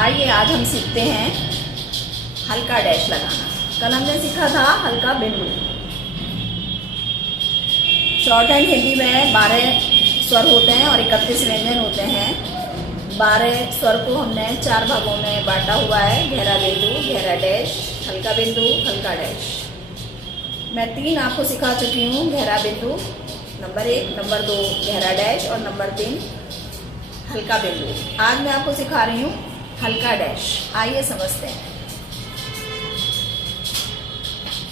आइए आज हम सीखते हैं हल्का डैश लगाना। कल हमने सीखा था हल्का बिंदु। शॉर्ट हैंड हिंदी में 12 स्वर होते हैं और 31 व्यंजन होते हैं। 12 स्वर को हमने 4 भागों में बांटा हुआ है, गहरा बिंदु, गहरा डैश, हल्का बिंदु, हल्का डैश। मैं 3 आपको सिखा चुकी हूँ, गहरा बिंदु नंबर 1, नंबर 2 गहरा डैश और नंबर 3 हल्का बिंदु। आज मैं आपको सिखा रही हूँ हल्का डैश। आइए समझते हैं।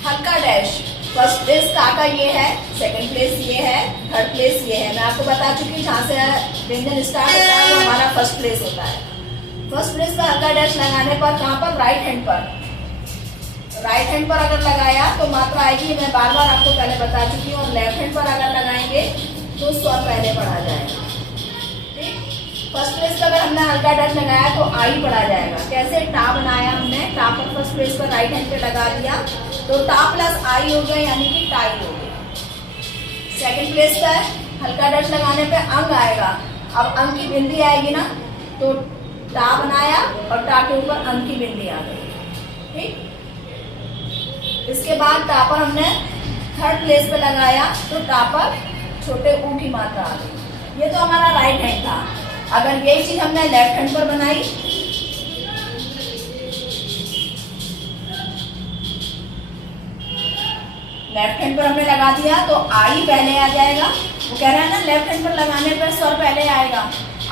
हल्का डैश फर्स्ट प्लेस का ये है, सेकंड प्लेस ये है, थर्ड प्लेस ये है। मैं आपको बता चुकी हूँ जहाँ से व्यंजन स्टार्ट होता है वो हमारा फर्स्ट प्लेस होता है। फर्स्ट प्लेस पर हल्का डैश लगाने पर कहाँ पर? राइट हैंड पर। राइट हैंड पर अगर लगाया तो मात्रा आएगी, मैं बार बार आपको पहले बता चुकी हूँ। और लेफ्ट हैंड पर अगर लगाएंगे तो स्वर पहले पढ़ा जाएगा। फर्स्ट प्लेस पर अगर हमने हल्का डैश लगाया तो आई पढ़ा जाएगा। कैसे? टा बनाया हमने, टा पर फर्स्ट प्लेस पर राइट हैंड पे लगा दिया तो टा प्लस आई हो गया, यानी कि टाई हो गया। सेकंड प्लेस पर हल्का डैश लगाने पे अंग आएगा। अब अंग की बिंदी आएगी ना, तो टा बनाया और टा के ऊपर अंग की बिंदी आ गई। ठीक, इसके बाद टा पर हमने थर्ड प्लेस पे लगाया तो टा पर छोटे ऊ की मात्रा आ गई। ये तो हमारा राइट हैंड था। अगर यही चीज हमने लेफ्ट हैंड पर बनाई, लेफ्ट हैंड पर हमने लगा दिया तो आई पहले आ जाएगा। वो कह रहा है ना, लेफ्ट हैंड पर लगाने पर स्वर पहले आएगा।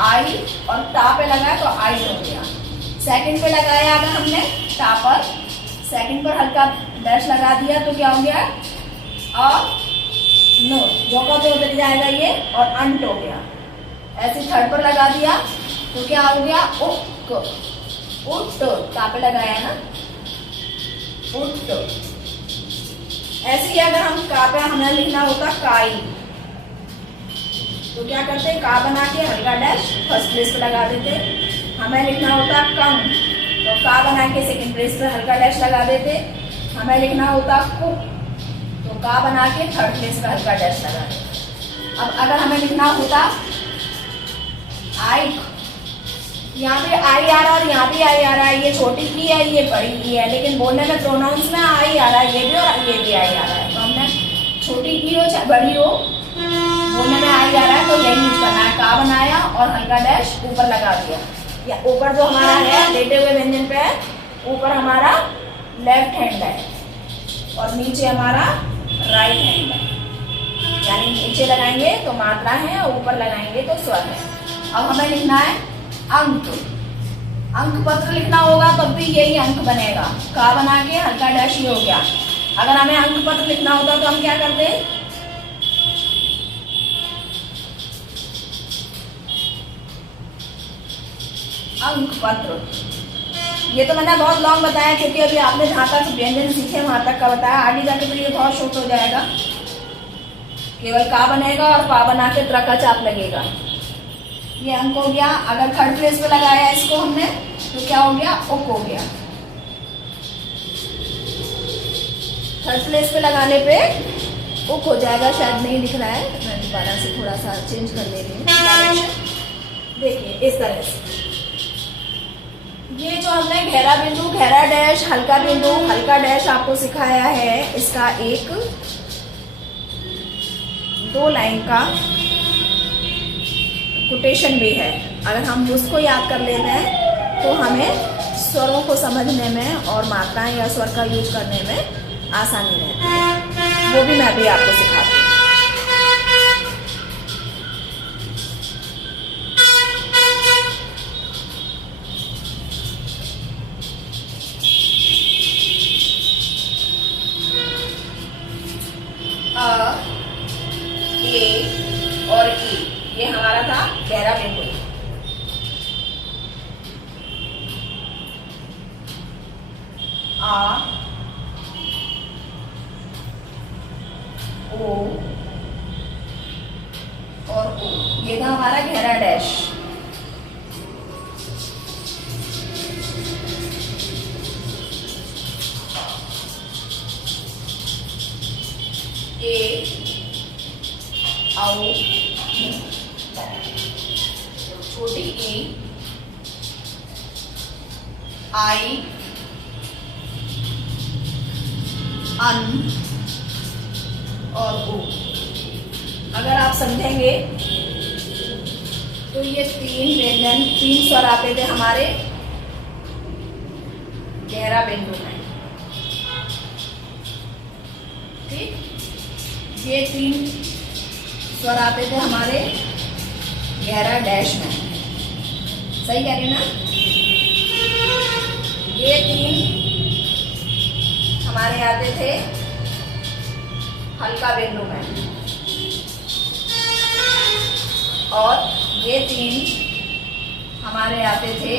आई और टा पे लगाया तो आई हो गया। सेकंड पे लगाया अगर हमने टा पर, सेकंड पर हल्का डैश लगा दिया तो क्या हो गया? और नो जो का तो उधर जाएगा ये, और अंट हो गया। ऐसे थर्ड पर लगा दिया तो क्या हो गया? उट, उट, टा पे लगाया ना, उट। ऐसे ही अगर हम का पे हमें लिखना होता काई, तो क्या करते? का बना के हल्का डैश फर्स्ट प्लेस पे लगा देते। हमें लिखना होता कंग, तो का बना के सेकंड प्लेस पे हल्का डैश लगा देते। हमें लिखना होता कुक, तो का बना के थर्ड प्लेस पे हल्का डैश लगा देते। अब अगर हमें लिखना होता आई, यहाँ पे आई आ रहा है और यहाँ भी आई आ रहा है। ये छोटी की है, ये बड़ी की है, लेकिन बोलने में प्रोनाउंस में आई आ रहा है, ये भी और ये भी आई आ रहा है। तो हमने छोटी की हो चाहे बड़ी हो, बोलने में आई आ रहा है तो यही यूज करना है। का बनाया और हल्का डैश ऊपर लगा दिया। या ऊपर जो हमारा है लेटे हुए व्यंजन पे है, ऊपर हमारा लेफ्ट हैंड है और नीचे हमारा राइट हैंड है। यानी नीचे लगाएंगे तो मात्रा है और ऊपर लगाएंगे तो स्वर है। अब हमें लिखना है अंक। अंक पत्र लिखना होगा तब भी यही अंक बनेगा। का बना के हल्का डैश ये हो गया। अगर हमें अंक पत्र लिखना होता तो हम क्या करते? अंक पत्र। ये तो मैंने बहुत लॉन्ग बताया क्योंकि अभी आपने जहां तक व्यंजन सीखे वहां तक का बताया। आगे जाके तो ये बहुत शॉर्ट हो जाएगा। केवल का बनेगा और पा बना के त्र का चाप लगेगा। ये अंक हो गया। अगर थर्ड प्लेस पे लगाया इसको हमने तो क्या हो गया? उक हो गया। थर्ड प्लेस पे लगाने पे उक हो जाएगा। शायद नहीं दिख रहा है, मैं दोबारा से थोड़ा सा चेंज कर दे रही हूँ। देखिए इस तरह से ये जो हमने गहरा बिंदु, गहरा डैश, हल्का बिंदु, हल्का डैश आपको सिखाया है, इसका एक 2 लाइन का कोटेशन भी है। अगर हम उसको याद कर लेते हैं तो हमें स्वरों को समझने में और मात्राएं या स्वर का यूज करने में आसानी रहती है। वो भी मैं भी आपको सिखाती हूँ। अ, ए और ई, ये हमारा था गहरा बिंदु। आ, ओ और ओ, ये था हमारा गहरा डैश। ए, आओ, छोटी ई, आई, अन और ओ। अगर आप समझेंगे तो ये तीन स्वर आते थे हमारे गहरा बिंदु में। ठीक, ये 3 स्वर आते थे हमारे गहरा डैश में। सही कह रही ना? ये 3 हमारे आते थे हल्का बिंदु में, और ये 3 हमारे आते थे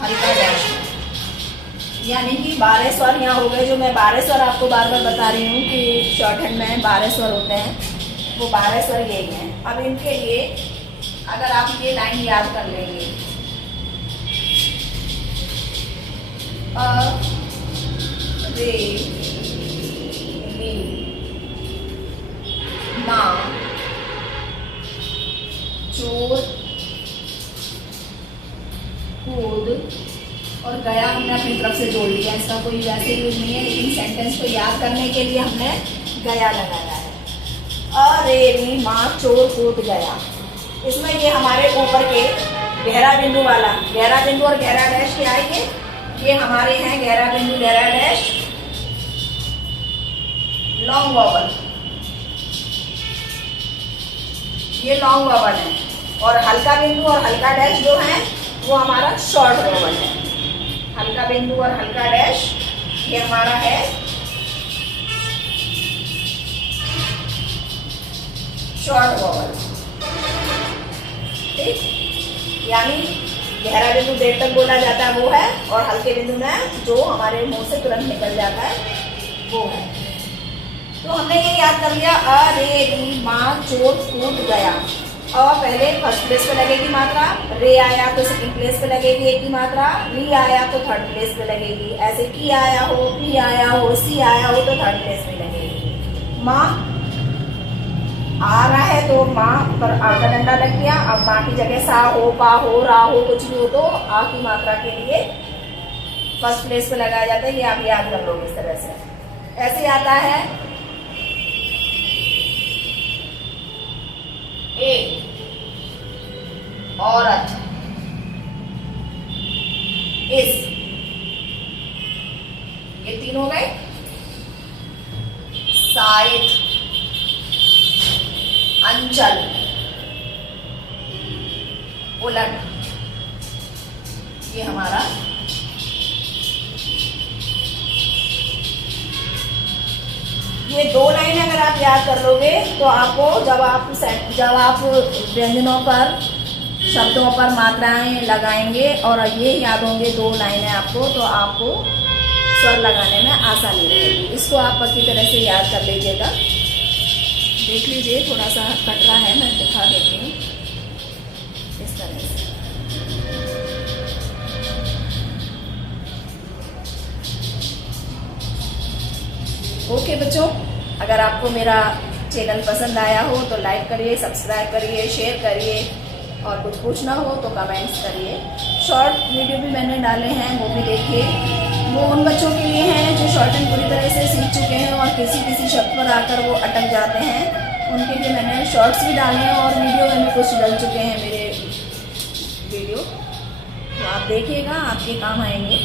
हल्का डैश में। यानी कि 12 स्वर यहाँ हो गए। जो मैं 12 स्वर आपको बार बार बता रही हूँ कि शॉर्टहैंड में 12 स्वर होते हैं, वो 12 स्वर यही हैं। अब इनके लिए अगर आप ये लाइन याद कर लेंगे, अ, रे, री, मा, चोर, कूद और गया हमने अपनी तरफ से जोड़ लिया। इसका कोई वैसे यूज नहीं है, लेकिन सेंटेंस को याद करने के लिए हमने गया लगाया है। अरे री माँ चोर कूद गया। इसमें ये हमारे ऊपर के गहरा बिंदु वाला, गहरा बिंदु और गहरा डैश क्या है? ये हमारे हैं गहरा बिंदु गहरा डैश लॉन्ग वॉवल, ये लॉन्ग वॉवल है। और हल्का बिंदु और हल्का डैश जो है वो हमारा शॉर्ट वॉवल है। हल्का बिंदु और हल्का डैश ये हमारा है शॉर्ट वॉवल। ठीक, यानी गहरा बिंदु देर तक बोला जाता है वो है, और हल्के बिंदु में जो हमारे मुंह से तुरंत निकल जाता है वो है। तो हमने ये याद कर लिया, अ रे री माँ चोर कूद गया। अ पहले फर्स्ट प्लेस पे लगेगी मात्रा, रे आया तो सेकंड प्लेस पे लगेगी एक की मात्रा, री आया तो थर्ड प्लेस पे लगेगी। ऐसे की आया हो, पी आया हो, सी आया हो तो थर्ड प्लेस पे लगेगी। माँ आ रहा है तो माँ पर आ का डंडा लग गया। अब माँ की जगह सा हो, पा हो, रा हो, कुछ भी हो तो आ की मात्रा के लिए फर्स्ट प्लेस पे लगाया जाता है। ये आप याद कर लोगे इस तरह से। ऐसे आता है एक औरत, इस, ये 3 हो गए। साइड, अंचल, उलट, ये हमारा ये 2 लाइनें अगर आप याद कर लोगे तो आपको जब आप व्यंजनों पर, शब्दों पर मात्राएं लगाएंगे और ये याद होंगे 2 लाइनें आपको, तो आपको स्वर लगाने में आसानी रहेगी। इसको आप पक्की तरह से याद कर लीजिएगा। देख लीजिए, थोड़ा सा कट रहा है, मैं दिखा देती हूँ इस तरह से। ओके बच्चों, अगर आपको मेरा चैनल पसंद आया हो तो लाइक करिए, सब्सक्राइब करिए, शेयर करिए, और कुछ पूछना हो तो कमेंट्स करिए। शॉर्ट वीडियो भी मैंने डाले हैं, वो भी देखिए। वो उन बच्चों के लिए हैं जो शॉर्टहैंड पूरी तरह से सीख चुके हैं और किसी शब्द पर आकर वो अटक जाते हैं। उनके लिए मैंने शॉर्ट्स भी डाले हैं और वीडियो में भी कुछ डल चुके हैं मेरे वीडियो, तो आप देखिएगा, आपके काम आएंगे।